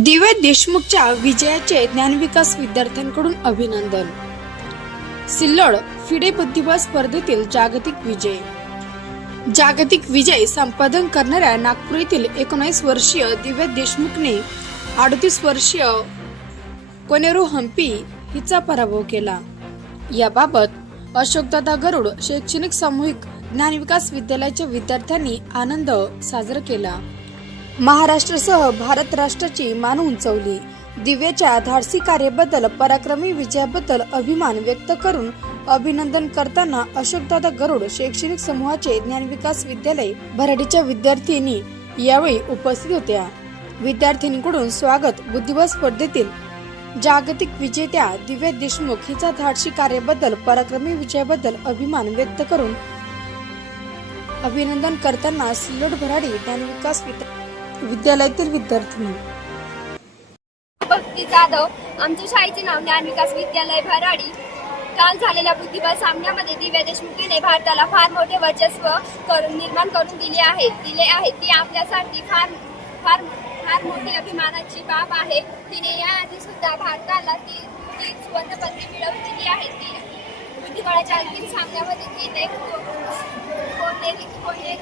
दिव्या देशमुखच्या विजयाचे ज्ञानविकास विद्यार्थ्यांकडून अभिनंदन. सिल्लोड फिडे बुद्धिबळ स्पर्धेतील जागतिक विजय. जागतिक विजय संपादन करणाऱ्या नागपूर येथील एकोणीस वर्षीय दिव्या देशमुखने अडतीस वर्षीय कोनेरू हम्पी हिचा पराभव केला. याबाबत अशोकदादा गरुड शैक्षणिक सामूहिक ज्ञानविकास विद्यालयाच्या विद्यार्थ्यांनी आनंद साजरा केला. महाराष्ट्रासह भारत राष्ट्राची मान उंचवली. दिव्याच्या धाडसी कार्याबद्दल पराक्रमी विजयाबद्दल अभिमान व्यक्त करून अभिनंदन करताना अशोकदादा गरुड शैक्षणिक समूहाचे ज्ञानविकास विद्यालय भराडीच्या विद्यार्थिनी यावेळी उपस्थित होत्या. विद्यार्थिनीकडून स्वागत बुद्धिबळ स्पर्धेतील जागतिक विजेत्या दिव्या देशमुख हिचा धाडसी कार्याबद्दल पराक्रमी विजयाबद्दल अभिमान व्यक्त करून अभिनंदन करताना सिल्लोड भराडी ज्ञानविकास विद्यालय विद्यालयातील विद्यार्थी. भक्ती जाधव आमच्या शाळेचे नाव ज्ञानविकास विद्यालय भराडी. काल झालेल्या बुद्धिबळ सामन्यामध्ये दिव्या देशमुखीने भारताला फार मोठे वर्चस्व करून निर्माण करून दिले आहे दिले आहे. ती आपल्यासाठी फार फार फार मोठी अभिमानाची बाब आहे. तिने याआधी सुद्धा भारताला ती ती सुवर्णपदवी मिळवून दिली आहे. ती बुद्धिबळाच्या अंतिम सामन्यामध्ये तिने कोणते कोणते